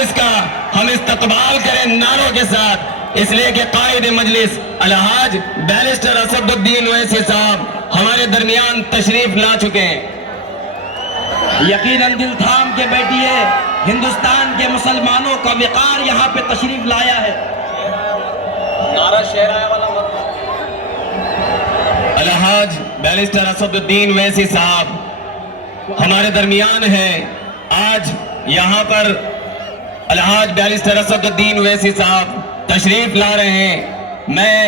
मजलिस का हम इस्तकबाल करें नारों के साथ, इसलिए कि कायद मजलिस अलहाज बैरिस्टर असदुद्दीन ओवैसी साहब हमारे दरमियान तशरीफ ला चुके हैं। यकीनन दिल थाम के बैठिए, हिंदुस्तान के मुसलमानों का विकार यहाँ पे तशरीफ लाया है। नारा शेर आया वाला मत। अलहाज बैरिस्टर असदुद्दीन ओवैसी साहब हमारे दरमियान है। आज यहाँ पर अलहाज बैरिस्टर असदुद्दीन ओवैसी साहब तशरीफ ला रहे हैं। मैं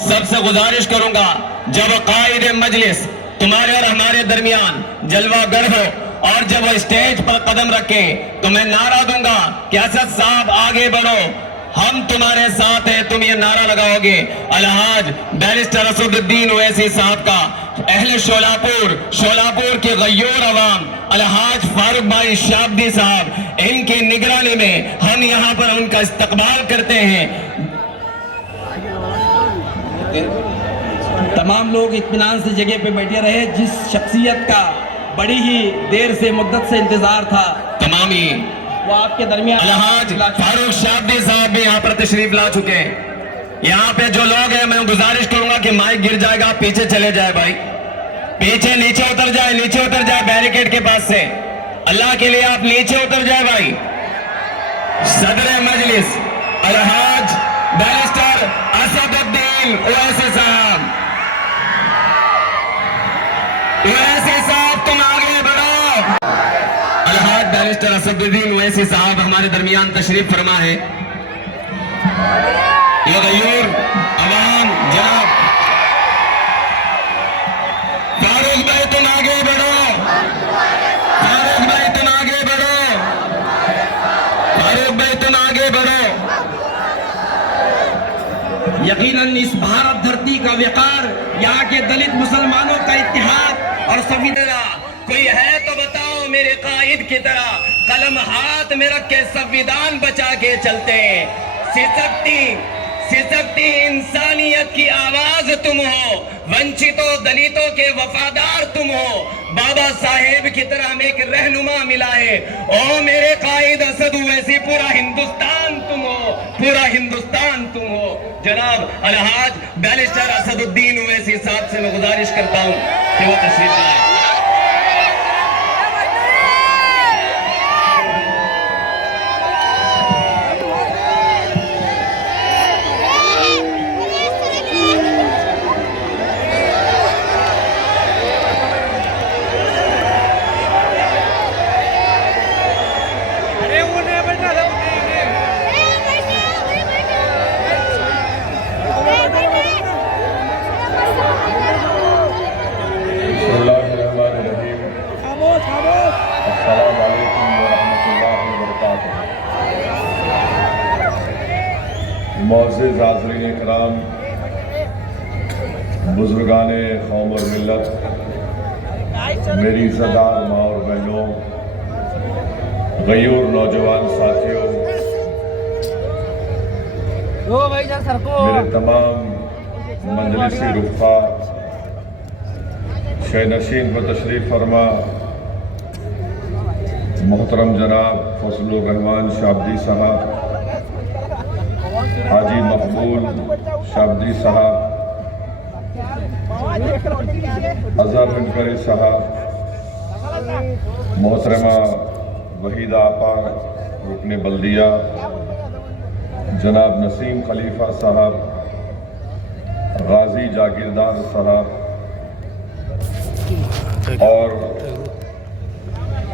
सबसे गुजारिश करूंगा, जब कायद मजलिस तुम्हारे और हमारे दरमियान जलवागर हो और जब वो स्टेज पर कदम रखे तो मैं नारा दूंगा कि असद साहब आगे बढ़ो, हम तुम्हारे साथ हैं। तुम ये नारा लगाओगे। अलहाज बैरिस्टर असदुद्दीन ओवैसी साहब का अहले शोलापुर के गय्योर अवाम अलहाज फारूक भाई शाब्दी साहब, इनकी निगरानी में हम यहाँ पर उनका इस्तकबाल करते हैं। तमाम लोग इत्मीनान से जगह पे बैठे रहे। जिस शख्सियत का बड़ी ही देर से मुद्दत से इंतजार था, तमामी वो आपके दरमियान अलहाज फारूक शाब्दी साहब भी यहाँ पर तशरीफ ला चुके हैं। यहाँ पे जो लोग हैं, मैं गुजारिश करूंगा कि माइक गिर जाएगा, आप पीछे चले जाए भाई, पीछे नीचे उतर जाए बैरिकेड के पास से। अल्लाह के लिए आप नीचे उतर जाए भाई। सदर मजलिस अलहाज बैरिस्टर असदुद्दीन ओवैसी साहब, तुम आगे बढ़ो। अलहाज बैरिस्टर असदुद्दीन ओवैसी साहब हमारे दरमियान तशरीफ फरमा है। ये गय्यूर अवाम जनाब फारूक भाई तुम आगे बढ़ो, फारूक भाई तुम आगे बढ़ो, फारूक भाई तुम आगे बढ़ो। यकीनन इस भारत धरती का विकार, यहाँ के दलित मुसलमानों का इत्तेहाद और संविधान, कोई है तो बताओ मेरे कायद की तरह कलम हाथ में रख के संविधान बचा के चलते हैं। सिसकती इंसानियत की आवाज तुम हो, वंचितों दलितों के वफादार तुम हो। बाबा साहेब की तरह हमें एक रहनुमा मिला है। ओ मेरे कायद असद ओवैसी, पूरा हिंदुस्तान तुम हो, पूरा हिंदुस्तान तुम हो। जनाब अलहाज बैरिस्टर असदुद्दीन ओवैसी साहब से मैं गुजारिश करता हूं कि वो तशरीफ लाए। मोअज़्ज़िज़ हाज़रीन इकराम, बुज़ुर्गाने कौम और मिल्लत, मेरी इज़्ज़तदार माँ और बहनों, गय्यूर नौजवान साथियों, मेरे तमाम मजलिसी रुफ़ा, शहनशीन व तशरीफ़ फरमा मोहतरम जनाब फजलुर रहमान शाब्दी साहब, हाजी मकबूल शाब्दी साहब, अज़हर मिनकरी साहब, मोहतरमा वहीदा आपा रुकने बल्दिया, जनाब नसीम खलीफा साहब, गाजी जागीरदार साहब और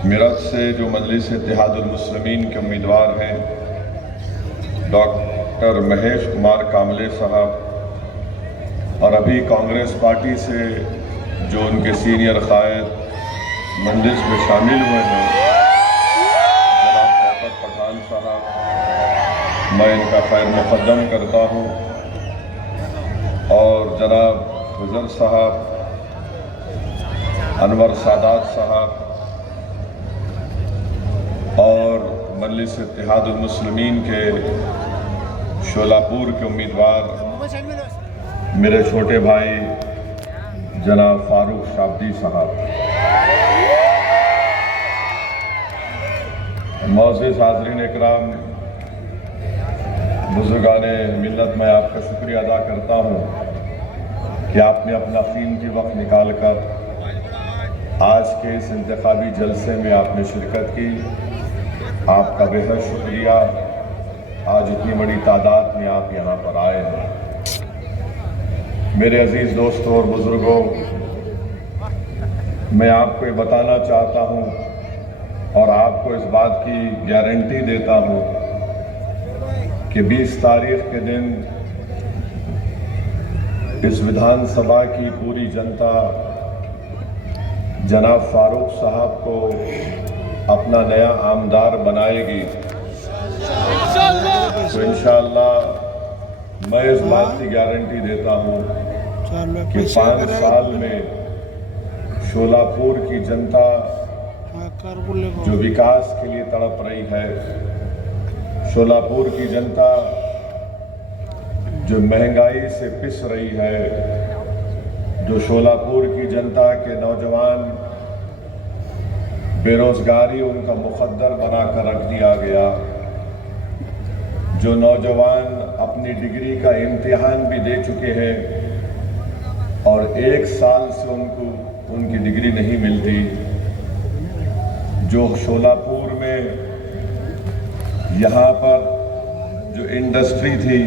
मेरठ से जो मजलिस इत्तेहादुल मुस्लिमीन के उम्मीदवार हैं डॉक्टर महेश कुमार कामले साहब, और अभी कांग्रेस पार्टी से जो उनके सीनियर कायद मजलिस में शामिल हुए हैं जनाब शौकत पठान साहब, मैं इनका खैर मुक़द्दम करता हूँ, और जनाब गुजर साहब, अनवर सादात साहब और मजलिस इत्तेहादुल मुस्लिमीन के शोलापुर के उम्मीदवार मेरे छोटे भाई जनाब फारूक शाब्दी साहब। मौजूद हाज़रीन इकराम, बुजुर्गाने मिल्लत, मैं आपका शुक्रिया अदा करता हूँ कि आपने अपना कीमती वक्त निकाल कर आज के इस इंतखाबी जलसे में आपने शिरकत की। आपका बेहद शुक्रिया। आज इतनी बड़ी तादाद में आप यहाँ पर आए हैं। मेरे अजीज़ दोस्तों और बुज़ुर्गों, मैं आपको ये बताना चाहता हूँ और आपको इस बात की गारंटी देता हूँ कि 20 तारीख के दिन इस विधानसभा की पूरी जनता जनाब फारूक साहब को अपना नया आमदार बनाएगी। तो इंशाअल्लाह मैं इस बात की गारंटी देता हूँ कि 5 साल में शोलापुर की जनता जो विकास के लिए तड़प रही है, शोलापुर की जनता जो महंगाई से पिस रही है, जो शोलापुर की जनता के नौजवान बेरोजगारी उनका मुकद्दर बनाकर रख दिया गया, जो नौजवान अपनी डिग्री का इम्तिहान भी दे चुके हैं और 1 साल से उनको उनकी डिग्री नहीं मिलती, जो शोलापुर में यहाँ पर जो इंडस्ट्री थी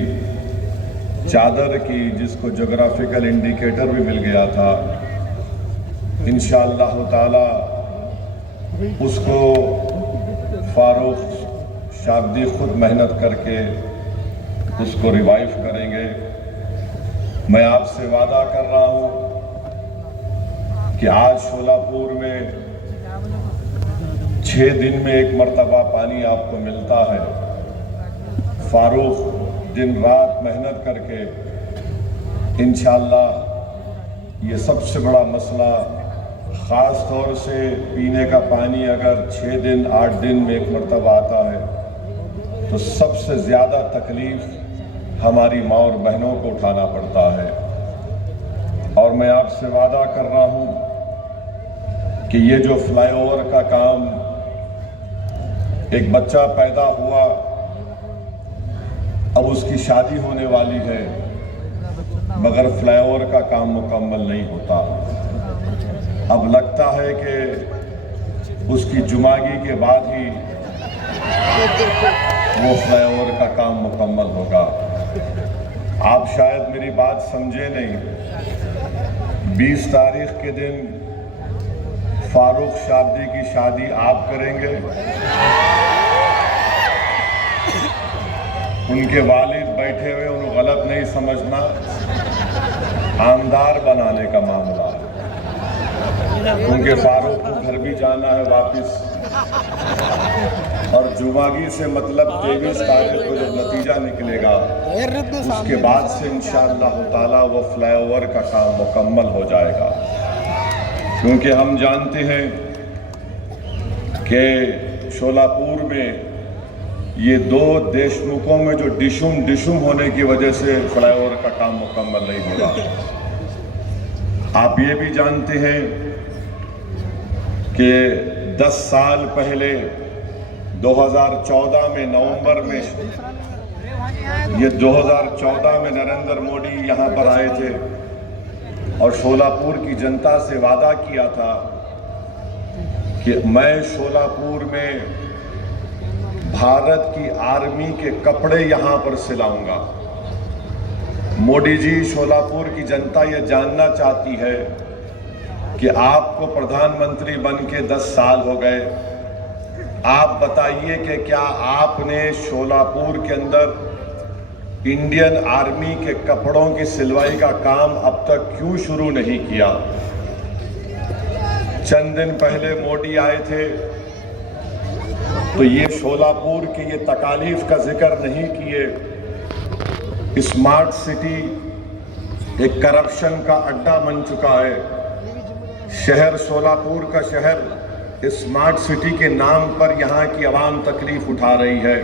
चादर की, जिसको जोग्राफिकल इंडिकेटर भी मिल गया था, इंशाअल्लाह ताला उसको फारूक शाब्दी खुद मेहनत करके उसको रिवाइव करेंगे। मैं आपसे वादा कर रहा हूँ कि आज शोलापुर में 6 दिन में 1 मरतबा पानी आपको मिलता है। फारूक दिन रात मेहनत करके इंशाअल्लाह ये सबसे बड़ा मसला, ख़ास तौर से पीने का पानी अगर 6 दिन 8 दिन में 1 मरतबा आता है तो सबसे ज़्यादा तकलीफ़ हमारी माँ और बहनों को उठाना पड़ता है। और मैं आपसे वादा कर रहा हूँ कि ये जो फ्लाईओवर का काम, एक बच्चा पैदा हुआ, अब उसकी शादी होने वाली है, मगर फ्लाईओवर का काम मुकम्मल नहीं होता। अब लगता है कि उसकी जुमागी के बाद ही वो फ्लाईओवर का काम मुकम्मल होगा। आप शायद मेरी बात समझे नहीं। 20 तारीख के दिन फारूक शाब्दी की शादी आप करेंगे, उनके वालिद बैठे हुए, उन्हें गलत नहीं समझना, आमदार बनाने का मामला है। उनके फारूक को घर भी जाना है वापस, और जुमागी से मतलब 23 तारीख को जब नतीजा निकलेगा उसके बाद से इंशाअल्लाह ताला वो फ्लाईओवर का काम मुकम्मल हो जाएगा। क्योंकि हम जानते हैं कि शोलापुर में ये 2 देशमुखों में जो डिशुम होने की वजह से फ्लाईओवर का काम मुकम्मल नहीं होगा। आप ये भी जानते हैं कि 10 साल पहले 2014 में नवंबर में, ये 2014 में नरेंद्र मोदी यहाँ पर आए थे और शोलापुर की जनता से वादा किया था कि मैं शोलापुर में भारत की आर्मी के कपड़े यहाँ पर सिलाऊंगा। मोदी जी, शोलापुर की जनता ये जानना चाहती है कि आपको प्रधानमंत्री बन के 10 साल हो गए, आप बताइए कि क्या आपने शोलापुर के अंदर इंडियन आर्मी के कपड़ों की सिलवाई का काम अब तक क्यों शुरू नहीं किया? चंद दिन पहले मोदी आए थे तो ये शोलापुर के ये तकालीफ का जिक्र नहीं किए। स्मार्ट सिटी एक करप्शन का अड्डा बन चुका है। शहर शोलापुर का शहर स्मार्ट सिटी के नाम पर यहाँ की आवाम तकलीफ उठा रही है।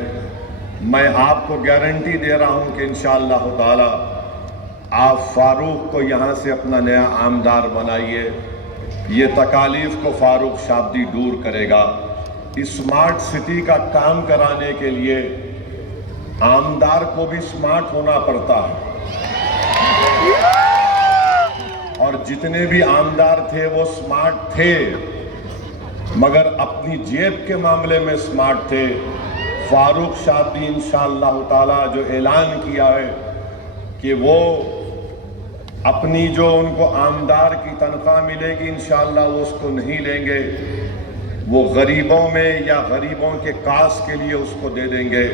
मैं आपको गारंटी दे रहा हूँ कि इंशाअल्लाह ताला आप फारूक को यहाँ से अपना नया आमदार बनाइए। ये तकालीफ को फारूक शाब्दी दूर करेगा। स्मार्ट सिटी का काम कराने के लिए आमदार को भी स्मार्ट होना पड़ता है, और जितने भी आमदार थे वो स्मार्ट थे, मगर अपनी जेब के मामले में स्मार्ट थे। फारूक शाब्दी इंशाअल्लाह ताला जो ऐलान किया है कि वो अपनी जो उनको आमदार की तनख्वाह मिलेगी इंशाअल्लाह वो उसको नहीं लेंगे, वो गरीबों में या गरीबों के कास के लिए उसको दे देंगे।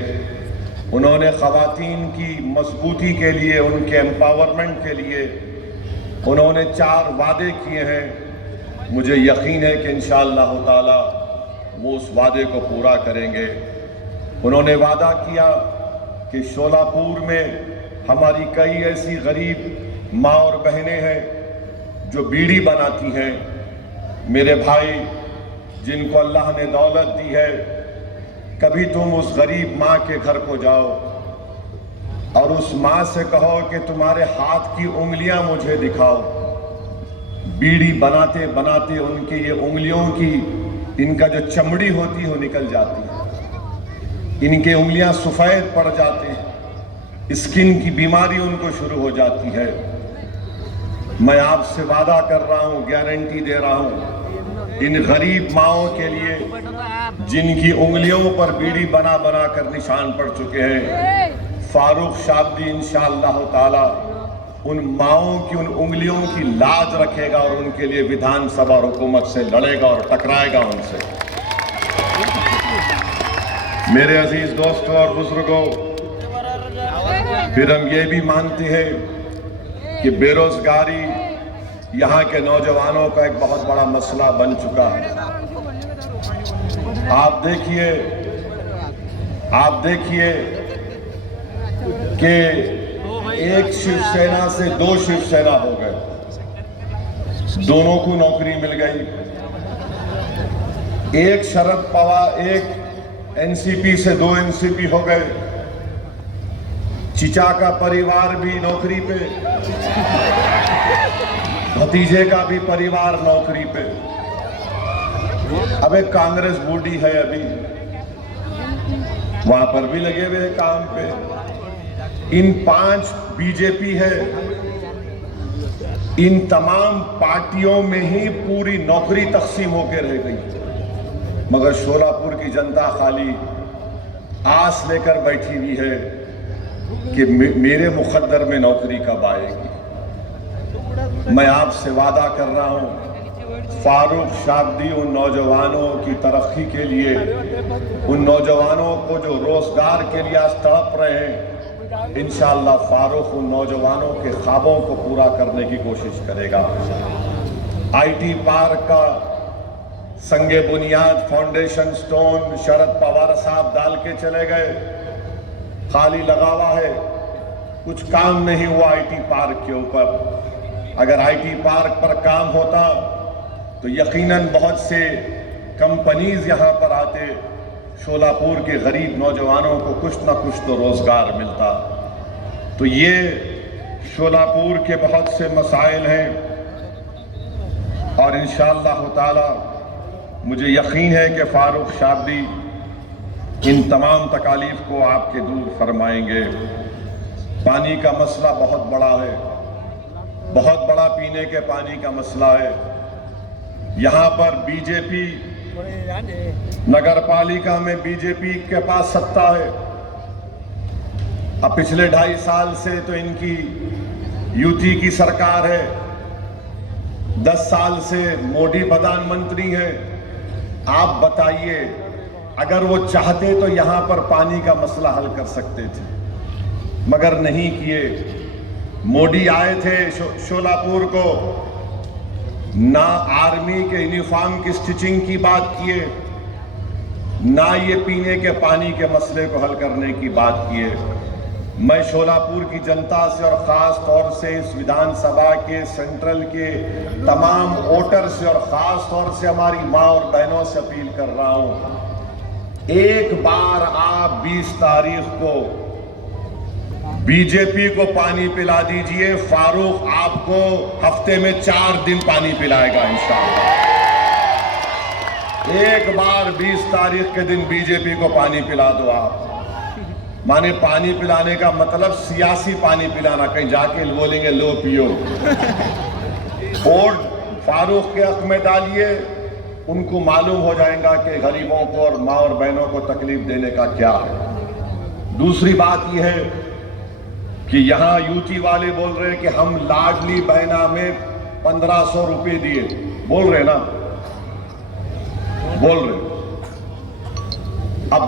उन्होंने ख़वातीन की मजबूती के लिए, उनके एम्पावरमेंट के लिए उन्होंने 4 वादे किए हैं। मुझे यकीन है कि इंशाअल्लाह ताला वो उस वादे को पूरा करेंगे। उन्होंने वादा किया कि शोलापुर में हमारी कई ऐसी गरीब माँ और बहनें हैं जो बीड़ी बनाती हैं। मेरे भाई जिनको अल्लाह ने दौलत दी है, कभी तुम उस गरीब माँ के घर को जाओ और उस माँ से कहो कि तुम्हारे हाथ की उंगलियां मुझे दिखाओ। बीड़ी बनाते बनाते उनकी ये उंगलियों की, इनका जो चमड़ी होती है वो निकल जाती है, इनके उंगलियां सफेद पड़ जाते हैं, स्किन की बीमारी उनको शुरू हो जाती है। मैं आपसे वादा कर रहा हूं, गारंटी दे रहा हूं, इन गरीब माओं के लिए जिनकी उंगलियों पर बीड़ी बना बना कर निशान पड़ चुके हैं, फारूक शाब्दी इंशाअल्लाह ताला उन माओं की उन उंगलियों की लाज रखेगा और उनके लिए विधानसभा और हुकूमत से लड़ेगा और टकराएगा उनसे। मेरे अजीज दोस्तों और बुजुर्गों, फिर हम ये भी मानते हैं कि बेरोजगारी यहाँ के नौजवानों का एक बहुत बड़ा मसला बन चुका है। आप देखिए कि एक शिवसेना से 2 शिवसेना हो गए, दोनों को नौकरी मिल गई। एक शरद पवार, एक एनसीपी से 2 एनसीपी हो गए। चिचा का परिवार भी नौकरी पे, भतीजे का भी परिवार नौकरी पे। अब एक कांग्रेस बूढ़ी है, अभी वहां पर भी लगे हुए हैं काम पे। इन 5 बीजेपी है, इन तमाम पार्टियों में ही पूरी नौकरी तकसीम होकर रह गई, मगर शोलापुर की जनता खाली आस लेकर बैठी हुई है कि मेरे मुकद्दर में नौकरी कब आएगी। मैं आपसे वादा कर रहा हूं, फारूक शाब्दी उन नौजवानों की तरक्की के लिए, उन नौजवानों को जो रोजगार के लिए आज तड़प रहे हैं, इंशाअल्लाह फारूक उन नौजवानों के ख्वाबों को पूरा करने की कोशिश करेगा। आईटी पार्क का संगे बुनियाद फाउंडेशन स्टोन शरद पवार साहब डाल के चले गए, खाली लगा हुआ है, कुछ काम नहीं हुआ आईटी पार्क के ऊपर। अगर आईटी पार्क पर काम होता तो यकीनन बहुत से कंपनीज यहां पर आते, शोलापुर के गरीब नौजवानों को कुछ ना कुछ तो रोजगार मिलता। तो ये शोलापुर के बहुत से मसाइल हैं और इंशाअल्लाह ताला मुझे यकीन है कि फारूक शाब्दी इन तमाम तकालीफ को आपके दूर फरमाएंगे। पानी का मसला बहुत बड़ा है, बहुत बड़ा पीने के पानी का मसला है। यहाँ पर बीजेपी, नगर पालिका में बीजेपी के पास सत्ता है। अब पिछले 2.5 साल से तो इनकी यूटी की सरकार है, 10 साल से मोदी प्रधानमंत्री है। आप बताइए, अगर वो चाहते तो यहां पर पानी का मसला हल कर सकते थे, मगर नहीं किए। मोदी आए थे शोलापुर को, ना आर्मी के यूनिफॉर्म की स्टिचिंग की बात किए, ना ये पीने के पानी के मसले को हल करने की बात किए। मैं शोलापुर की जनता से और ख़ास तौर से इस विधानसभा के सेंट्रल के तमाम वोटर से और ख़ास तौर से हमारी माँ और बहनों से अपील कर रहा हूँ, एक बार आप 20 तारीख को बीजेपी को पानी पिला दीजिए, फारूक आपको हफ्ते में 4 दिन पानी पिलाएगा इंशाअल्लाह। एक बार 20 तारीख के दिन बीजेपी को पानी पिला दो आप। माने पानी पिलाने का मतलब सियासी पानी पिलाना, कहीं जाके बोलेंगे लो पियो। वोट फारूक के हक में डालिए, उनको मालूम हो जाएगा कि गरीबों को और माँ और बहनों को तकलीफ देने का क्या है। दूसरी बात यह है कि यहां यूटी वाले बोल रहे हैं कि हम लाडली बहना में 1500 रुपए दिए, बोल रहे ना, बोल रहे। अब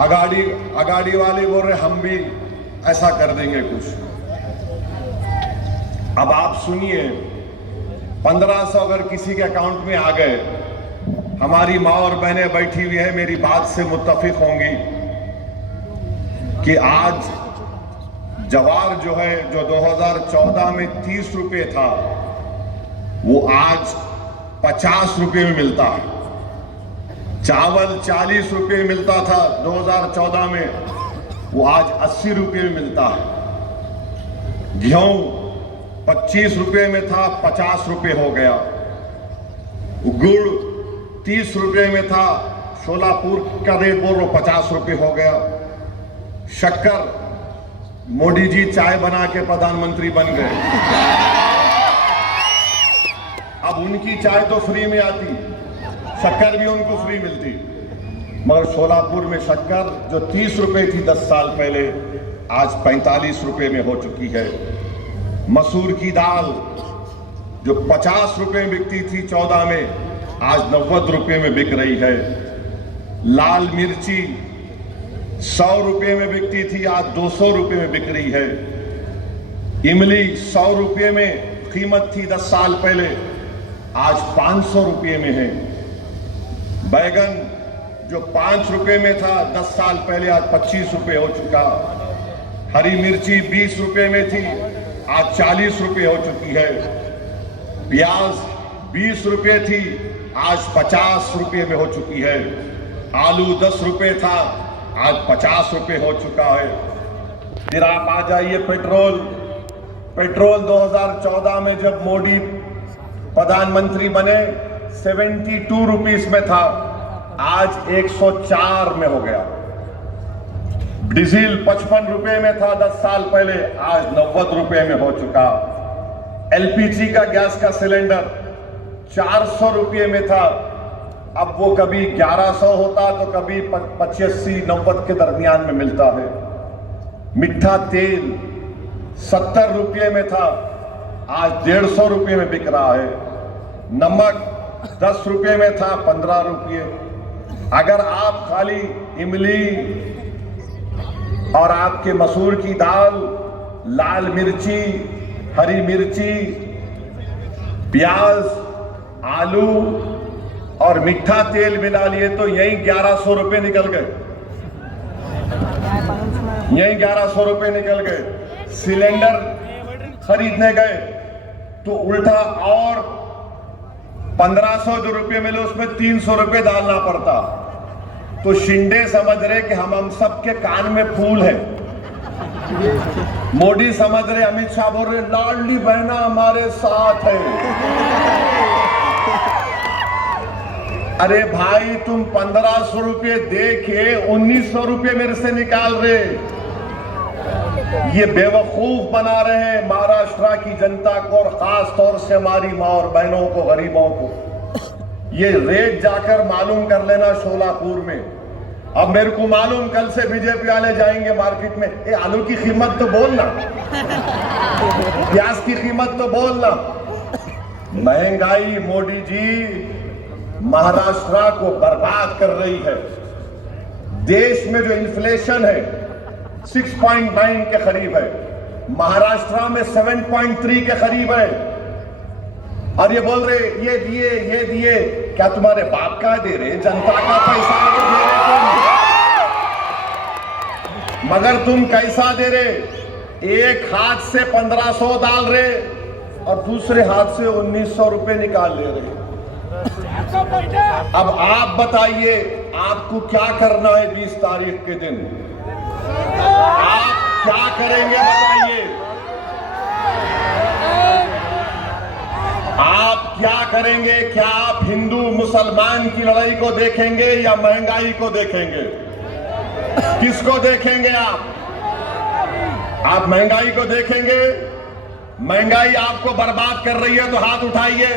अगाड़ी वाले बोल रहे हम भी ऐसा कर देंगे कुछ। अब आप सुनिए, 1500 अगर किसी के अकाउंट में आ गए, हमारी माँ और बहनें बैठी हुई है, मेरी बात से मुत्तफिक होंगी कि आज जवार जो है, जो 2014 में 30 रुपए था, वो आज 50 रुपए में मिलता है। चावल 40 रुपए मिलता था 2014 में, वो आज 80 रुपए में मिलता है। गेहूं 25 रुपए में था, 50 रुपए हो गया। गुड़ 30 रुपए में था, शोलापुर का रेट बोल रहा 50 रुपए हो गया। शक्कर, मोदी जी चाय बना के प्रधानमंत्री बन गए, अब उनकी चाय तो फ्री में आती, शक्कर भी उनको फ्री मिलती। मगर शोलापुर में शक्कर जो 30 रुपए थी 10 साल पहले, आज 45 रुपए में हो चुकी है। मसूर की दाल जो 50 रुपए में बिकती थी 14 में, आज 90 रुपए में बिक रही है। लाल मिर्ची 100 रुपए में बिकती थी, आज 200 रुपए में बिक रही है। इमली 100 रुपए में कीमत थी 10 साल पहले, आज 500 रुपए में है। बैगन जो 5 रुपए में था 10 साल पहले, आज 25 रुपए हो चुका। हरी मिर्ची 20 रुपए में थी, आज 40 रुपए हो चुकी है। प्याज 20 रुपए थी, आज 50 रुपए में हो चुकी है। आलू 10 रुपए था, आज 50 रुपए हो चुका है। फिर आप आ जाइए पेट्रोल 2014 में जब मोदी प्रधानमंत्री बने 72 रुपीस में था, आज 104 में हो गया। डीजल 55 रुपए में था 10 साल पहले, आज 90 रुपए में हो चुका। एलपीजी का गैस का सिलेंडर 400 रुपए में था, अब वो कभी 1100 होता तो कभी 85-90 के दरमियान में मिलता है। मीठा तेल 70 रुपए में था, आज 150 रुपए में बिक रहा है। नमक 10 रुपए में था, 15 रुपए। अगर आप खाली इमली और आपके मसूर की दाल, लाल मिर्ची, हरी मिर्ची, प्याज, आलू और मीठा तेल मिला लिए तो यही 1100 रुपए निकल गए, यही 1100 रुपए निकल गए। सिलेंडर खरीदने गए तो उल्टा और 1500 जो रुपये मिले उसमें 300 रुपए डालना पड़ता। तो शिंदे समझ रहे कि हम सबके कान में फूल है। मोदी समझ रहे, अमित शाह बोल रहे लाडली बहना हमारे साथ है। अरे भाई तुम 1500 रुपये दे के 1900 रुपये मेरे से निकाल रहे, ये बेवकूफ बना रहे हैं महाराष्ट्र की जनता को और खास तौर से हमारी माँ और बहनों को, गरीबों को। ये रेट जाकर मालूम कर लेना शोलापुर में। अब मेरे को मालूम कल से बीजेपी वाले जाएंगे मार्केट में, ए आलू की कीमत तो बोलना, प्याज की कीमत तो बोलना। महंगाई मोदी जी महाराष्ट्र को बर्बाद कर रही है। देश में जो इन्फ्लेशन है 6.9 के करीब है, महाराष्ट्र में 7.3 के करीब है। और ये बोल रहे ये दिए, क्या तुम्हारे बाप का दे रहे, जनता का पैसा दे रहे तुम। मगर तुम कैसा दे रहे, एक हाथ से 1500 डाल रहे और दूसरे हाथ से 1900 रुपए निकाल ले रहे। अब आप बताइए आपको क्या करना है 20 तारीख के दिन, आप क्या करेंगे बताइए। आप क्या करेंगे? क्या आप हिंदू मुसलमान की लड़ाई को देखेंगे या महंगाई को देखेंगे? किसको देखेंगे आप? आप महंगाई को देखेंगे? महंगाई आपको बर्बाद कर रही है तो हाथ उठाइए।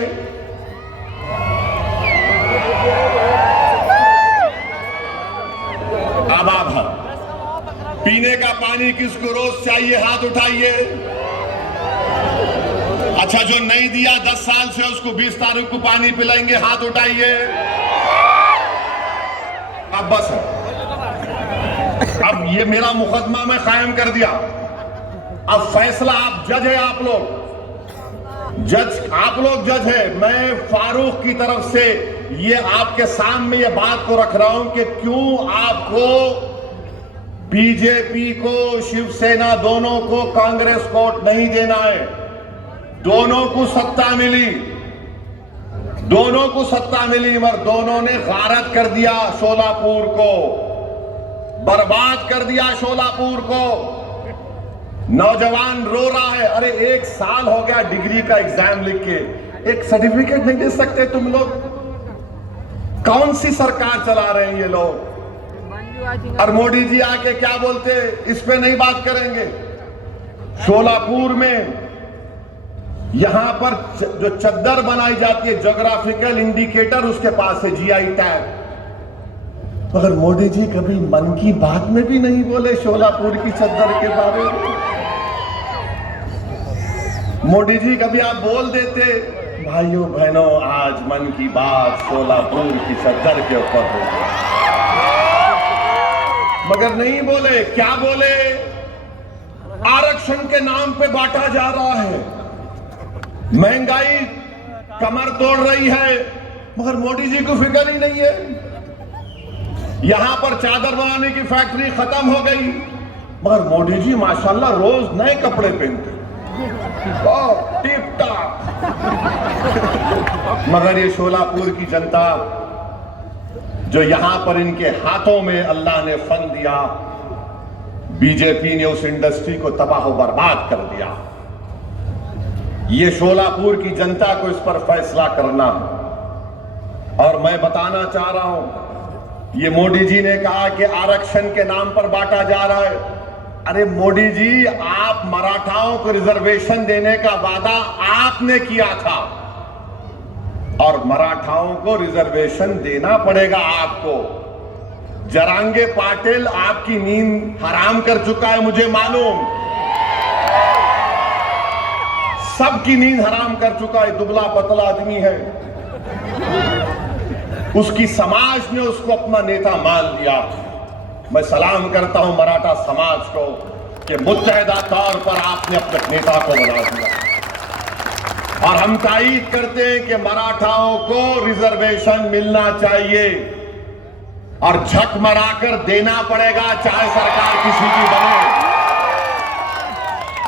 अब आप पीने का पानी किसको रोज चाहिए? हाथ उठाइए। अच्छा, जो नहीं दिया 10 साल से उसको 20 तारीख को पानी पिलाएंगे? हाथ उठाइए। अब बस है, अब ये मेरा मुकदमा मैं कायम कर दिया। अब फैसला आप जज है, आप लोग जज है। मैं फारूक की तरफ से ये आपके सामने ये बात को रख रहा हूं कि क्यों आपको बीजेपी को, शिवसेना दोनों को कांग्रेस को वोट नहीं देना है। दोनों को सत्ता मिली, मगर दोनों ने गारत कर दिया शोलापुर को, बर्बाद कर दिया शोलापुर को। नौजवान रो रहा है, अरे 1 साल हो गया डिग्री का एग्जाम लिख के, एक सर्टिफिकेट नहीं दे सकते तुम लोग? कौन सी सरकार चला रहे हैं ये लोग? और मोदी जी आके क्या बोलते, इस पे नहीं बात करेंगे। शोलापुर में यहां पर जो चद्दर बनाई जाती है, ज्योग्राफिकल इंडिकेटर उसके पास है, जीआई टैग, मगर मोदी जी कभी मन की बात में भी नहीं बोले शोलापुर की चद्दर के बारे में। मोदी जी कभी आप बोल देते, भाइयों बहनों आज मन की बात शोलापुर की चद्दर के ऊपर हो, मगर नहीं बोले। क्या बोले? आरक्षण के नाम पे बांटा जा रहा है, महंगाई कमर तोड़ रही है, मगर मोदी जी को फिक्र ही नहीं है। यहां पर चादर बनाने की फैक्ट्री खत्म हो गई, मगर मोदी जी माशाल्लाह रोज नए कपड़े पहनते, टिप टॉप। मगर ये शोलापुर की जनता जो यहां पर इनके हाथों में अल्लाह ने फन दिया, बीजेपी ने उस इंडस्ट्री को तबाह बर्बाद कर दिया। ये शोलापुर की जनता को इस पर फैसला करना है। और मैं बताना चाह रहा हूं, ये मोदी जी ने कहा कि आरक्षण के नाम पर बांटा जा रहा है। अरे मोदी जी, आप मराठाओं को रिजर्वेशन देने का वादा आपने किया था, और मराठाओं को रिजर्वेशन देना पड़ेगा आपको। जरांगे पाटिल आपकी नींद हराम कर चुका है, मुझे मालूम, सबकी नींद हराम कर चुका है। दुबला पतला आदमी है, उसकी समाज ने उसको अपना नेता मान लिया। मैं सलाम करता हूं मराठा समाज को कि मुत्तहिदा तौर पर आपने अपने नेता को बना दिया, और हम तायीद करते हैं कि मराठाओं को रिजर्वेशन मिलना चाहिए और झक मराकर देना पड़ेगा, चाहे सरकार किसी की बने।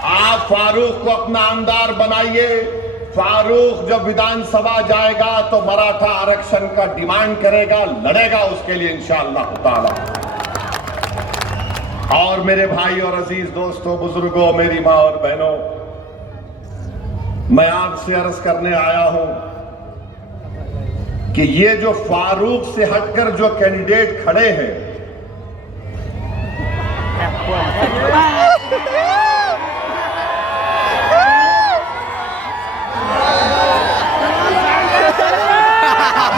आप फारूक को अपना आमदार बनाइए। फारूक जब विधानसभा जाएगा तो मराठा आरक्षण का डिमांड करेगा, लड़ेगा उसके लिए इंशाअल्लाह ताला। और मेरे भाई और अजीज दोस्तों, बुजुर्गों, मेरी मां और बहनों, मैं आपसे अर्ज करने आया हूं कि ये जो फारूक से हटकर जो कैंडिडेट खड़े हैं,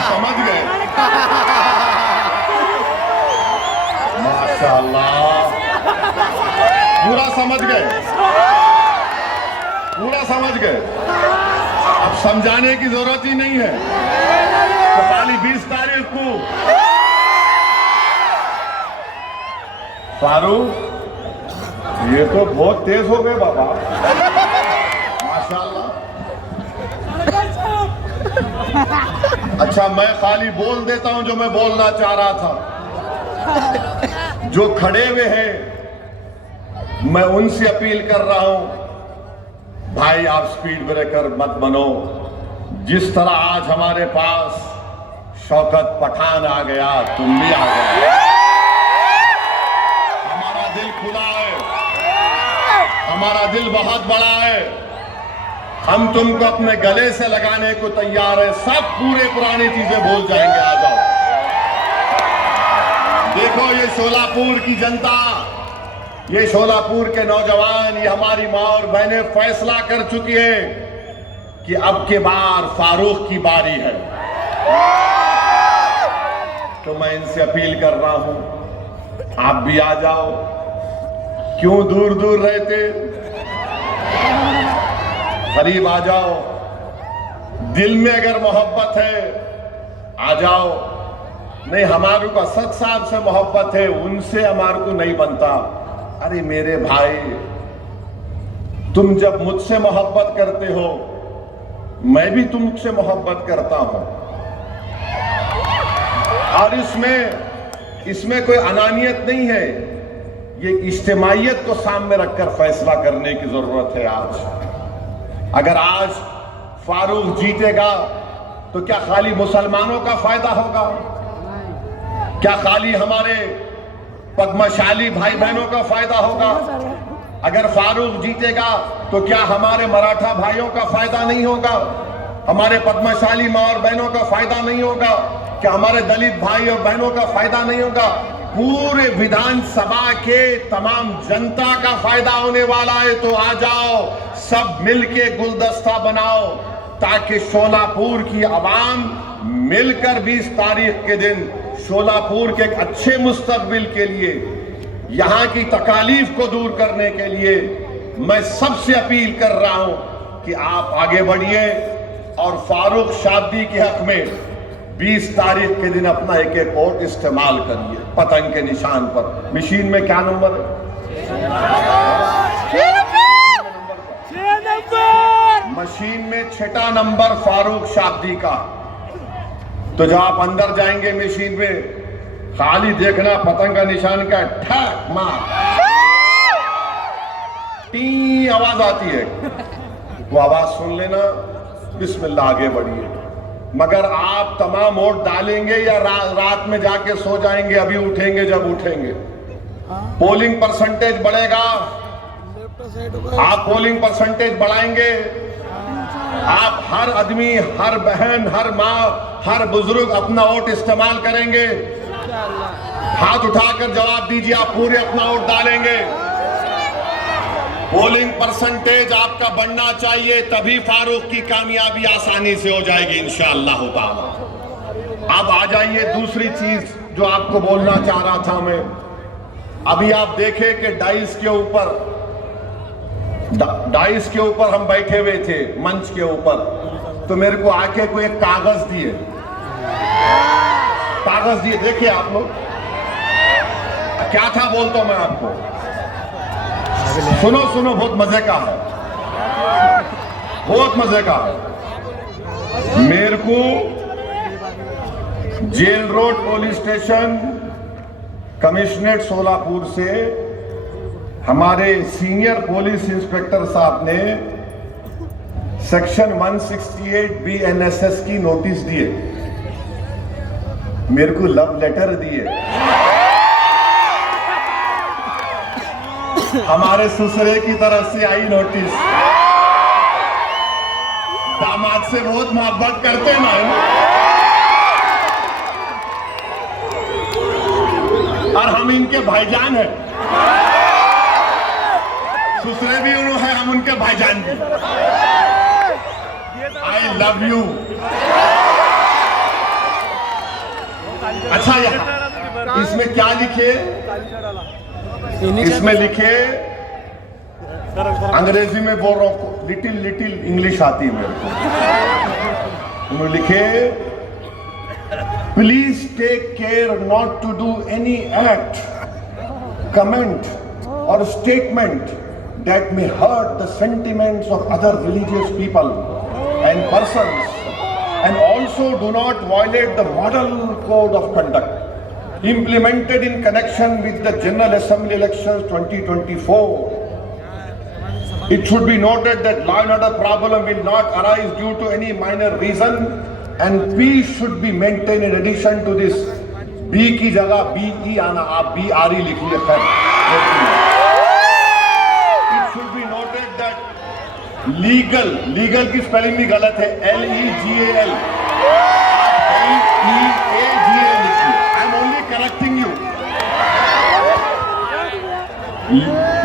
समझ गए? माशाअल्लाह, पूरा समझ गए, पूरा समझ गए। अब समझाने की जरूरत ही नहीं है। तो खाली 20 तारीख को फारूक, ये तो बहुत तेज हो गए बाबा, माशाअल्लाह। अच्छा, मैं खाली बोल देता हूं जो मैं बोलना चाह रहा था। जो खड़े हुए हैं, मैं उनसे अपील कर रहा हूं, भाई आप स्पीड ब्रेकर मत बनो। जिस तरह आज हमारे पास शौकत पठान आ गया, तुम भी आ गए। हमारा दिल खुला है, हमारा दिल बहुत बड़ा है। हम तुमको अपने गले से लगाने को तैयार है। सब पूरे पुरानी चीजें भूल जाएंगे। आ जाओ, देखो ये शोलापुर की जनता, ये शोलापुर के नौजवान, ये हमारी माँ और बहनें फैसला कर चुकी है कि अब के बार फारूक की बारी है। तो मैं इनसे अपील कर रहा हूं, आप भी आ जाओ। क्यों दूर दूर रहते, करीब आ जाओ। दिल में अगर मोहब्बत है आ जाओ। नहीं, हमारे को असद साहब से मोहब्बत है, उनसे हमारे को नहीं बनता। अरे मेरे भाई, तुम जब मुझसे मोहब्बत करते हो, मैं भी तुमसे मोहब्बत करता हूं। और इसमें कोई अनानियत नहीं है। ये इज्तिमाइयत को सामने रखकर फैसला करने की जरूरत है आज। अगर आज फारूक जीतेगा तो क्या खाली मुसलमानों का फायदा होगा? क्या खाली हमारे पद्मशाली भाई बहनों का फायदा होगा? अगर फारूक जीतेगा तो क्या हमारे मराठा भाइयों का फायदा नहीं होगा? हमारे पद्मशाली मां और बहनों का फायदा नहीं होगा? क्या हमारे दलित भाई और बहनों का फायदा नहीं होगा? पूरे विधानसभा के तमाम जनता का फायदा होने वाला है। तो आ जाओ, सब मिलके गुलदस्ता बनाओ ताकि शोलापुर की आवाम मिलकर 20 तारीख के दिन शोलापुर के एक अच्छे मुस्तकबिल के लिए, यहां की तकालीफ को दूर करने के लिए मैं सबसे अपील कर रहा हूं कि आप आगे बढ़िए और फारूक शादी के हक में 20 तारीख के दिन अपना एक वोट इस्तेमाल करिए पतंग के निशान पर। मशीन में क्या नंबर है? मशीन में 6 नंबर फारूक शादी का। तो जब आप अंदर जाएंगे मशीन में, खाली देखना पतंग का निशान का ठक मार टी आवाज आती है, वो आवाज सुन लेना, बिस्मिल्लाह आगे बढ़िए। मगर आप तमाम वोट डालेंगे या रात में जाके सो जाएंगे? अभी उठेंगे जब उठेंगे। पोलिंग परसेंटेज बढ़ेगा, आप पोलिंग परसेंटेज बढ़ाएंगे। आप हर आदमी, हर बहन, हर माँ, हर बुजुर्ग अपना वोट इस्तेमाल करेंगे। हाथ उठाकर जवाब दीजिए, आप पूरे अपना वोट डालेंगे। पोलिंग परसेंटेज आपका बढ़ना चाहिए, तभी फारूक की कामयाबी आसानी से हो जाएगी इंशाअल्लाह ताला। अब आ जाइए दूसरी चीज जो आपको बोलना चाह रहा था मैं। अभी आप देखें कि डाइस के ऊपर हम बैठे हुए थे, मंच के ऊपर, तो मेरे को आके कोई एक कागज दिए, देखिए आप लोग क्या था बोलता हूं मैं आपको। सुनो, बहुत मजे का है, बहुत मजे का है। मेरे को jail road police station commissionerate Solapur से हमारे सीनियर पुलिस इंस्पेक्टर साहब ने सेक्शन 168 BNSS की नोटिस दिए, मेरे को लव लेटर दिए। हमारे ससुरे की तरफ से आई नोटिस। दामाद से बहुत मोहब्बत करते ना, और हम इनके भाईजान हैं। ससुरे भी उन्होंने हैं, हम उनके भाईजान भी। I love you. अच्छा, यहाँ इसमें क्या लिखे? इसमें लिखे, अंग्रेजी में बोल रहा हूं, लिटिल इंग्लिश आती है मेरे को। उन्होंने लिखे, please take care not to do any act, comment और statement that may hurt the sentiments of other religious people and persons, and also do not violate the model code of conduct implemented in connection with the General Assembly elections 2024. It should be noted that law and order problem will not arise due to any minor reason, and peace should be maintained. In addition to this, B की जगह BE आना, आप BRE लिखिए। Legal की spelling भी गलत है, LEGAL, LEAGAL लिखी। I am only correcting you.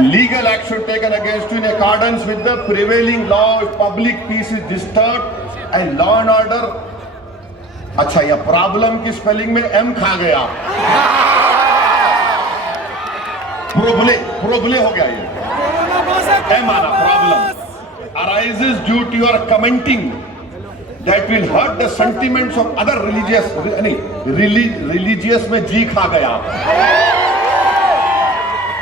Legal action taken against you in accordance with the prevailing law if public peace is disturbed and law and order। अच्छा, यह प्रॉब्लम की spelling में M खा गया, प्रोबले हो गया, ये M आना problem. arises due to your commenting that will hurt the sentiments of other religious में G खा गया,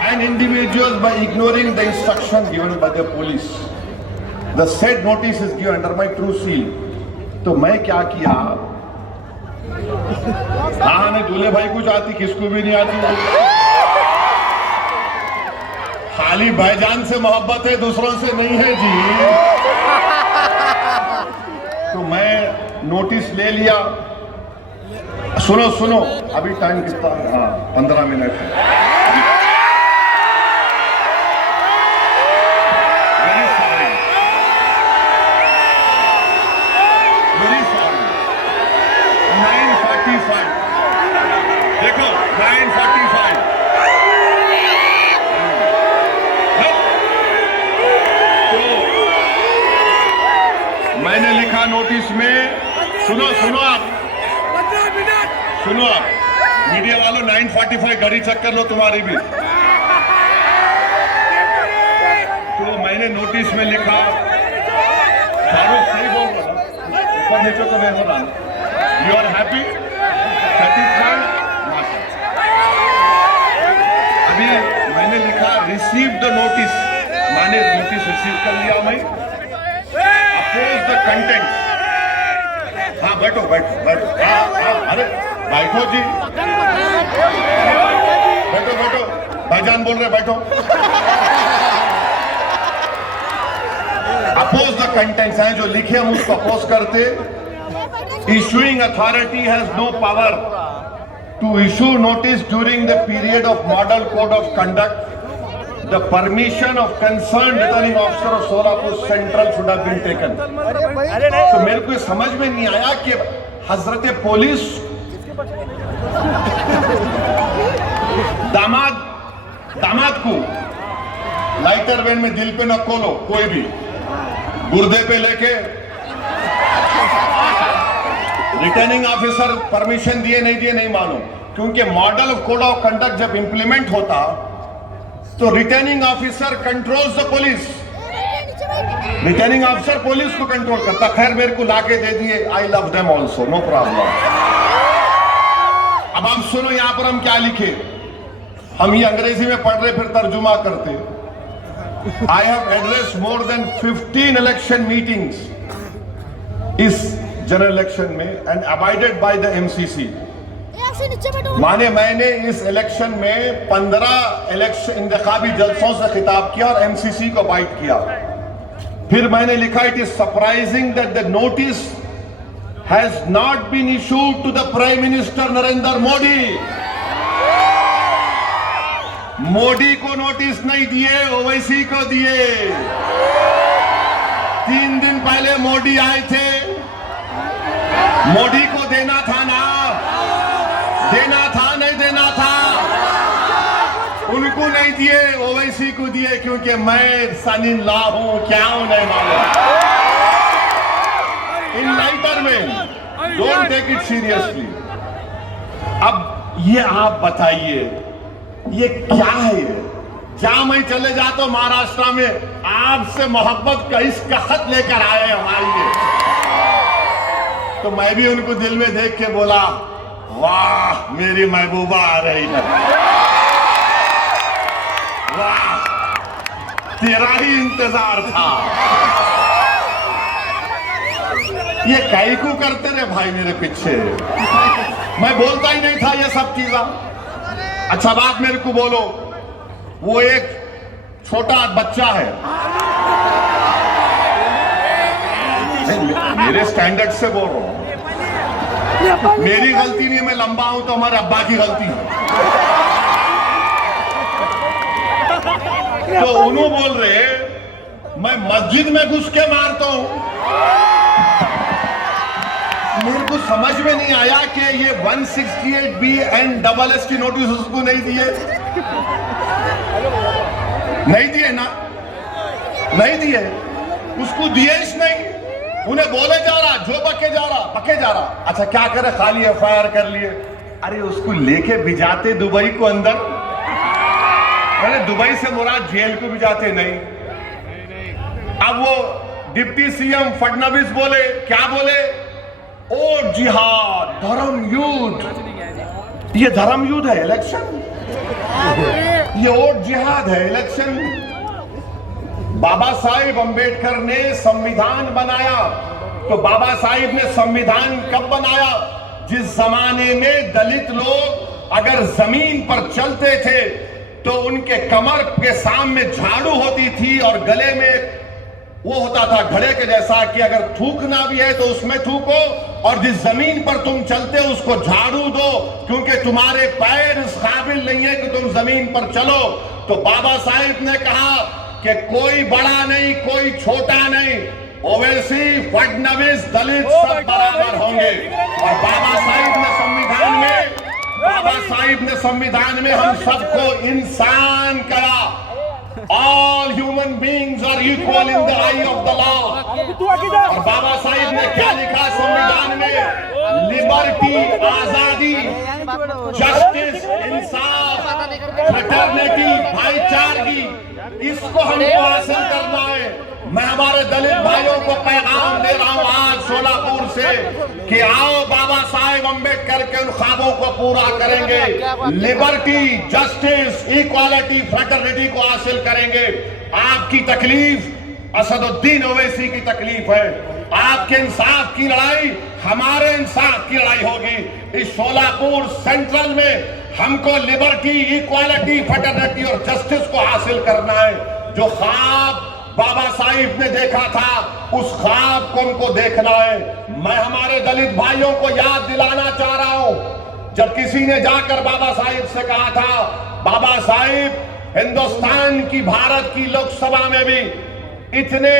and individuals by ignoring the instruction given by the police। The said notice is given under my true seal। तो मैं क्या किया, हाँ नहीं दूल्हे भाई कुछ आती, किसको भी नहीं आती, खाली भाईजान से मोहब्बत है, दूसरों से नहीं है जी। तो मैं नोटिस ले लिया। सुनो अभी टाइम कितना है? हाँ 15 मिनट है। देखो 9:45 तो मैंने लिखा नोटिस में, सुनो आप मीडिया वालों, 9:45 घड़ी चेक कर लो तुम्हारी भी। तो मैंने नोटिस में लिखा, फारूक सही बोल रहा ना, ऊपर नीचे तो नहीं हो रहा, यू आर हैप्पी, सेटिस्फाइड। अभी मैंने लिखा रिसीव द नोटिस, मैंने नोटिस रिसीव कर लिया, मैं अपोज द कंटेंट। हाँ बैठो, अरे बैठो जी, बैठो, भाईजान बोल रहे, बैठो। अपोज द कंटेंट्स हैं जो लिखे, हम उसको अपोज करते। Issuing authority has no power to issue notice during the period of model code of conduct। the permission of concerned returning officer of Solapur Central should have been taken। तो मेरे को समझ में नहीं आया कि हजरत पुलिस दामाद को लाइटर वैन में दिल पे न खोलो, कोई भी गुर्दे पे लेके रिटर्निंग ऑफिसर परमिशन दिए नहीं मानो, क्योंकि मॉडल कोड ऑफ कंडक्ट जब इंप्लीमेंट होता तो returning officer controls the police, returning officer police को कंट्रोल करता। खैर मेरे को लाके दे दिए, I love them also, no problem. अब आप सुनो यहां पर हम क्या लिखे, हम ये अंग्रेजी में पढ़ रहे फिर तर्जुमा करते। I have address more than 15 election meetings इस जनरल इलेक्शन में and abided by the MCC। माने मैंने इस इलेक्शन में 15 इलेक्शन इंतखाबी जलसों से खिताब किया और MCC को अबाइड किया। फिर मैंने लिखा, it is surprising that the notice has not been issued to the prime minister Narendra Modi को नोटिस नहीं दिए, ओवैसी को दिए। 3 दिन पहले मोदी आए थे, मोदी को देना था ना, नहीं देना था, उनको नहीं दिए, ओवैसी को दिए, क्योंकि मैं सन इन लॉ हूं, क्या हूं नहीं मालूम। इन लाइटर में डोंट टेक इट सीरियसली। अब ये आप बताइए, ये क्या है? ये जहां मैं चले जाता हूं महाराष्ट्र में, आपसे मोहब्बत का इसका खत लेकर आए हमारे लिए। तो मैं भी उनको दिल में देख के बोला, वाह मेरी महबूबा आ रही है, वाह तेरा ही इंतजार था। ये काहे को करते रहे भाई मेरे पीछे, मैं बोलता ही नहीं था ये सब चीज़ा। अच्छा बात मेरे को बोलो, वो एक छोटा बच्चा है, मेरे स्टैंडर्ड से बोल रहा हूं, मेरी गलती नहीं, मैं लंबा हूं तो हमारे अब्बा की गलती है। तो उन्होंने बोल रहे मैं मस्जिद में घुस के मारता हूं। मेरे को समझ में नहीं आया कि ये 168B एंड SS की नोटिस उसको नहीं दिए। नहीं दिए ना, नहीं दिए, उसको दिए ही नहीं। उन्हें बोले जा रहा, जो बके जा रहा। अच्छा क्या करे, खाली FIR कर लिए। अरे उसको लेके भिजाते दुबई को अंदर। अरे दुबई से मुराद जेल को भिजाते नहीं। अब वो डिप्टी CM फडणवीस बोले, क्या बोले? ओ जिहाद, धर्म युद्ध। ये धर्म युद्ध है इलेक्शन, ये और जिहाद है इलेक्शन। बाबा साहेब अंबेडकर ने संविधान बनाया, तो बाबा साहेब ने संविधान कब बनाया? जिस जमाने में दलित लोग अगर जमीन पर चलते थे तो उनके कमर के सामने झाड़ू होती थी और गले में वो होता था घड़े के जैसा कि अगर थूकना भी है तो उसमें थूको, और जिस जमीन पर तुम चलते हो उसको झाड़ू दो, क्योंकि तुम्हारे पैर इस काबिल नहीं है कि तुम जमीन पर चलो। तो बाबा साहेब ने कहा कि कोई बड़ा नहीं, कोई छोटा नहीं, ओवैसी, फडणवीस, दलित सब बराबर होंगे। और बाबा साहिब ने संविधान में हम सबको इंसान करा। All human beings are equal in the eye of the law। और बाबा साहिब ने क्या लिखा संविधान में? लिबर्टी, आजादी, जस्टिस, इंसाफ, फ्रेटर्निटी, भाईचारगी, इसको हमको हासिल करना है। मैं हमारे दलित भाइयों को पैगाम दे रहा हूं आज सोलापुर से कि आओ बाबा साहेब अंबेडकर के उन ख्वाबों को पूरा करेंगे। लिबर्टी, जस्टिस, इक्वालिटी, फ्रेटर्निटी को हासिल करेंगे। आपकी तकलीफ असदुद्दीन ओवैसी की तकलीफ है। आपके इंसाफ की लड़ाई हमारे इंसाफ की लड़ाई होगी। इस सोलापुर सेंट्रल में हमको लिबर्टी, इक्वालिटी, फ्रेटर्निटी और जस्टिस को हासिल करना है। जो ख्वाब बाबा साहिब ने देखा था उस ख्वाब को उनको देखना है। मैं हमारे दलित भाइयों को याद दिलाना चाह रहा हूं, जब किसी ने जाकर बाबा साहिब से कहा था, बाबा साहिब हिंदुस्तान की, भारत की लोकसभा में भी इतने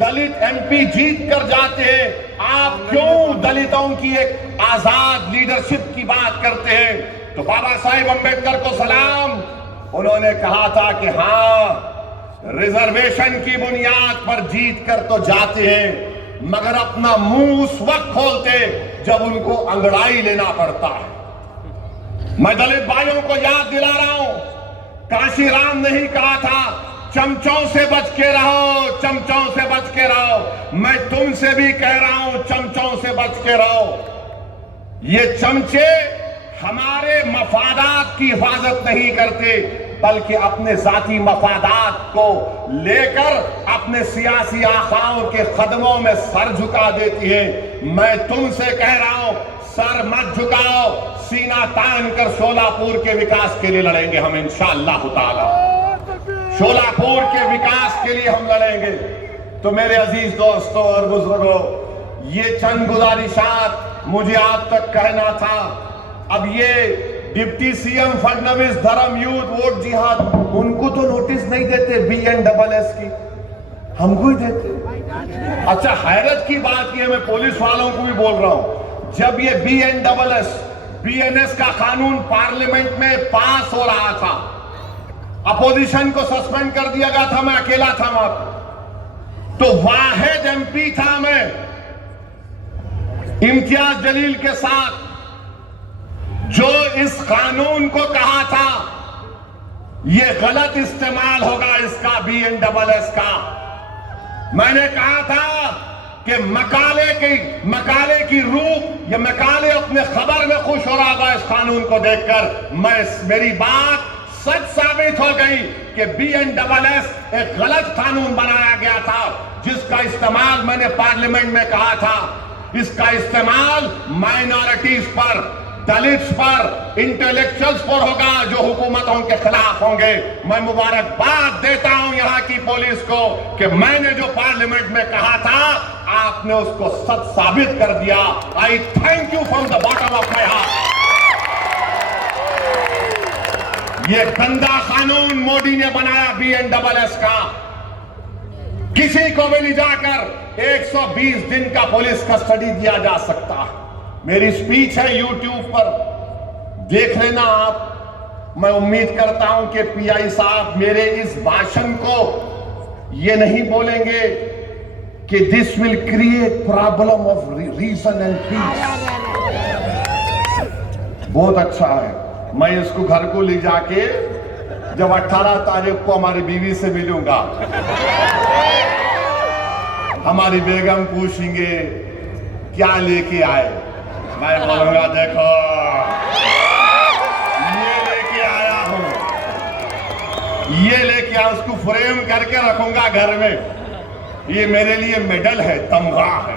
दलित MP जीत कर जाते हैं, आप क्यों दलितों की एक आजाद लीडरशिप की बात करते हैं? तो बाबा साहिब अंबेडकर को सलाम, उन्होंने कहा था कि हाँ, रिजर्वेशन की बुनियाद पर जीत कर तो जाते हैं, मगर अपना मुंह उस वक्त खोलते जब उनको अंगड़ाई लेना पड़ता है। मैं दलित भाइयों को याद दिला रहा हूं, काशीराम ने ही कहा था, चमचों से बच के रहो, चमचों से बच के रहो। मैं तुमसे भी कह रहा हूं, चमचों से बच के रहो। ये चमचे हमारे मफादात की हिफाजत नहीं करते, बल्कि अपने जाती मफादात को लेकर अपने सियासी आकाओं के कदमों में सर झुका देती है। मैं तुमसे कह रहा हूं, सर मत झुकाओ, सीना तान कर सोलापुर के विकास के लिए लड़ेंगे हम इंशाअल्लाह ताला। सोलापुर के विकास के लिए हम लड़ेंगे। तो मेरे अजीज दोस्तों और बुजुर्गों, ये चंद गुजारिशात मुझे आप तक कहना था। अब ये डिप्टी CM फडणवीस, धर्म युद्ध, वोट जिहाद, उनको तो नोटिस नहीं देते BNSS की, हमको ही देते। अच्छा हैरत की बात यह, मैं पुलिस वालों को भी बोल रहा हूं, जब ये BNS का कानून पार्लियामेंट में पास हो रहा था, अपोजिशन को सस्पेंड कर दिया गया था, मैं अकेला था वहां पर, तो वाहिद MP था मैं इम्तियाज जलील के साथ, जो इस कानून को कहा था ये गलत इस्तेमाल होगा इसका BNSS का। मैंने कहा था कि मकाले की रूह, या मकाले अपने खबर में खुश हो रहा था इस कानून को देखकर। मेरी बात सच साबित हो गई कि BNSS एक गलत कानून बनाया गया था, जिसका इस्तेमाल मैंने पार्लियामेंट में कहा था, इसका इस्तेमाल माइनॉरिटीज पर, दलित्स पर, इंटेलेक्चुअल्स पर होगा जो हुकूमतों के खिलाफ होंगे। मैं मुबारकबाद देता हूं यहां की पुलिस को कि मैंने जो पार्लियामेंट में कहा था आपने उसको सच साबित कर दिया। आई thank you from the bottom of my heart. ये गंदा कानून मोदी ने बनाया BNSS का, किसी को भी ले जाकर 120 दिन का पुलिस कस्टडी दिया जा सकता है। मेरी स्पीच है यूट्यूब पर, देख लेना आप। मैं उम्मीद करता हूं कि पीआई साहब मेरे इस भाषण को ये नहीं बोलेंगे कि this will create problem of reason and peace. बहुत अच्छा है, मैं इसको घर को ले जाके जब 18 तारीख को हमारी बीवी से मिलूंगा, हमारी बेगम पूछेंगे क्या लेके आए, मैं बोलूंगा देखो ये लेके आया हूं, ये लेके आया। उसको फ्रेम करके रखूंगा घर में। ये मेरे लिए मेडल है, तमगा है।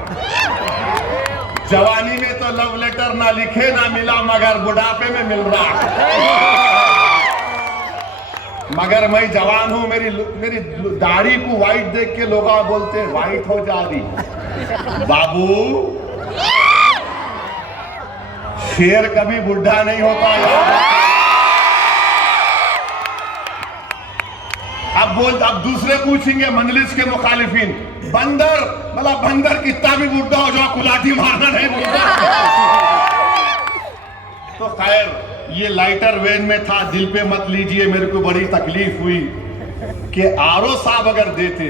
जवानी में तो लव लेटर ना लिखे ना मिला, मगर बुढ़ापे में मिल रहा है। मगर मैं जवान हूं, मेरी दाढ़ी को व्हाइट देख के लोग बोलते हैं व्हाइट हो जा रही। बाबू, शेर कभी बुढ़ा नहीं होता यार। अब दूसरे पूछेंगे मंजलिस के मुखालिफिन, बंदर मतलब बंदर कितना भी बुढ़ा हो जाओ, कुलाठी मारना नहीं बुढ़ा। तो खैर, ये लाइटर वेन में था, दिल पे मत लीजिए। मेरे को बड़ी तकलीफ हुई कि आरओ साहब अगर देते,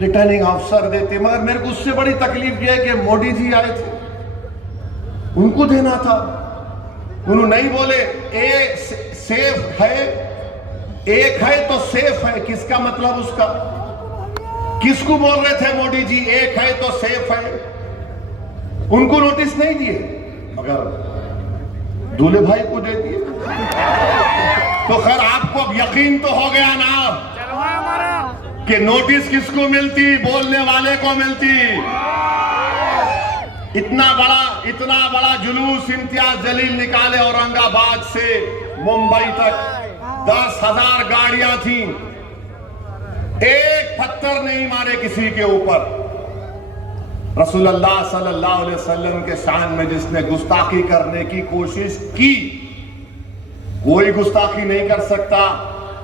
रिटर्निंग ऑफिसर देते, मगर मेरे को उससे बड़ी तकलीफ यह है कि मोदी जी आए थे, उनको देना था। उन्होंने नहीं बोले ए सेफ है, एक है तो सेफ है। किसका मतलब उसका? किसको बोल रहे थे मोदी जी एक है तो सेफ है? उनको नोटिस नहीं दिए, मगर दूल्हे भाई को दे दिए। तो खैर, आपको अब यकीन तो हो गया ना कि नोटिस किसको मिलती? बोलने वाले को मिलती। इतना बड़ा जुलूस इम्तियाज जलील निकाले औरंगाबाद से मुंबई तक, 10,000 गाड़ियां थी, एक पत्थर नहीं मारे किसी के ऊपर। रसूलुल्लाह सल्लल्लाहु अलैहि वसल्लम के शान में जिसने गुस्ताखी करने की कोशिश की, कोई गुस्ताखी नहीं कर सकता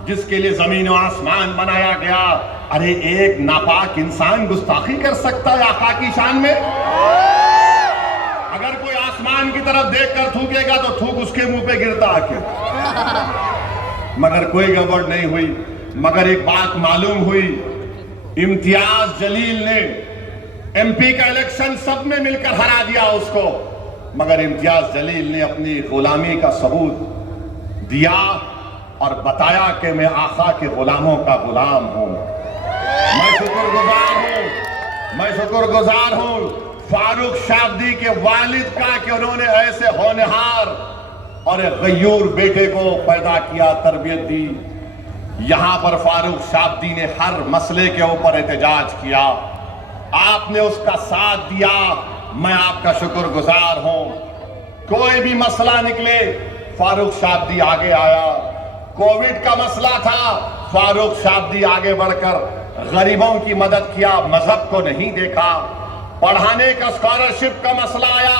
जिसके लिए जमीन और आसमान बनाया गया। अरे एक नापाक इंसान गुस्ताखी कर सकता है आका की शान में? अगर कोई आसमान की तरफ देखकर थूकेगा तो थूक उसके मुंह पे गिरता आके। मगर कोई गड़बड़ नहीं हुई। मगर एक बात मालूम हुई, इम्तियाज जलील ने एमपी का इलेक्शन सब में मिलकर हरा दिया उसको, मगर इम्तियाज जलील ने अपनी गुलामी का सबूत दिया और बताया कि मैं आका के गुलामों का गुलाम हूं। मैं शुक्रगुजार हूं फारूक शाब्दी के वालिद का कि उन्होंने ऐसे होनहार और एक गयूर बेटे को पैदा किया, तरबियत दी। यहां पर फारूक शाब्दी ने हर मसले के ऊपर एहतजाज किया, आपने उसका साथ दिया, मैं आपका शुक्रगुजार हूं। कोई भी मसला निकले, फारूक शाब्दी आगे आया। कोविड का मसला था, फारूक शाब्दी आगे बढ़कर गरीबों की मदद किया, मजहब को नहीं देखा। पढ़ाने का स्कॉलरशिप का मसला आया,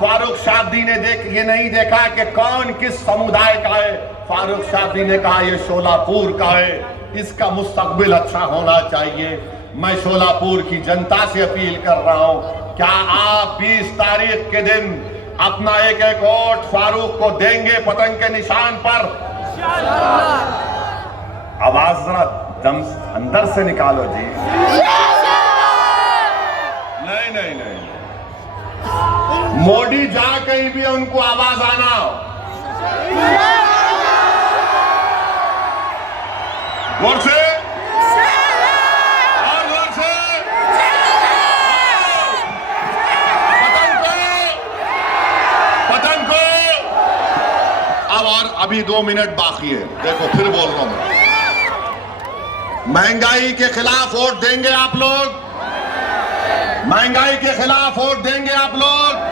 फारूक शाब्दी ने ये नहीं देखा कि कौन किस समुदाय का है। फारूक शाब्दी ने कहा ये शोलापुर का है, इसका मुस्तकबिल अच्छा होना चाहिए। मैं शोलापुर की जनता से अपील कर रहा हूं, क्या आप 20 तारीख के दिन अपना एक वोट फारूक को देंगे पतंग के निशान पर? आवाज जरा दम अंदर से निकालो जी। नहीं, मोदी जहां कहीं भी उनको आवाज आना। गौर से और गौर से पतंग को। अब और अभी 2 मिनट बाकी है, देखो फिर बोल रहा हूं। महंगाई के खिलाफ वोट देंगे आप लोग? महंगाई के खिलाफ वोट देंगे आप लोग?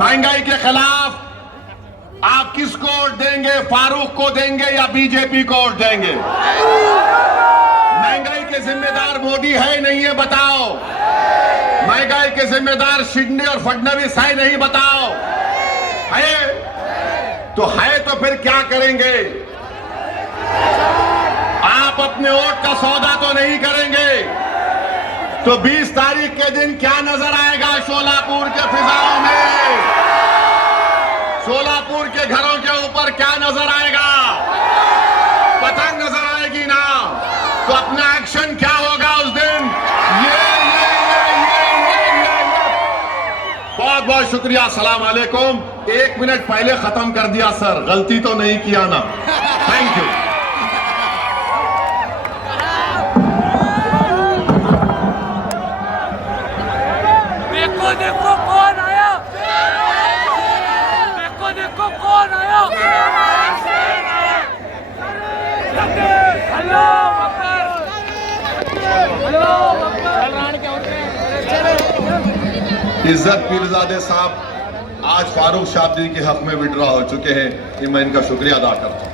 महंगाई के खिलाफ आप किसको वोट देंगे? फारूक को देंगे या बीजेपी को वोट देंगे? महंगाई के जिम्मेदार मोदी है नहीं है बताओ? महंगाई के जिम्मेदार शिंदे और फडणवीस है नहीं बताओ? है तो फिर क्या करेंगे? आप अपने वोट का सौदा तो नहीं करेंगे तो 20 तारीख के दिन क्या नजर आएगा शोलापुर के फिजाओं में? शोलापुर के घरों के ऊपर क्या नजर आएगा? पतंग नजर आएगी ना? तो अपना एक्शन क्या होगा उस दिन? ये बहुत बहुत शुक्रिया। अस्सलाम वालेकुम। 1 मिनट पहले खत्म कर दिया सर, गलती तो नहीं किया ना? Thank you. देखो देखो कौन आया, देखो देखो कौन आया। अल्लाह अकबर, अल्लाह अकबर। इज्जत पीरजादे साहब आज फारूक शाब्दी के हक में विड्रॉ हो चुके हैं, ये मैं इनका शुक्रिया अदा करता हूं।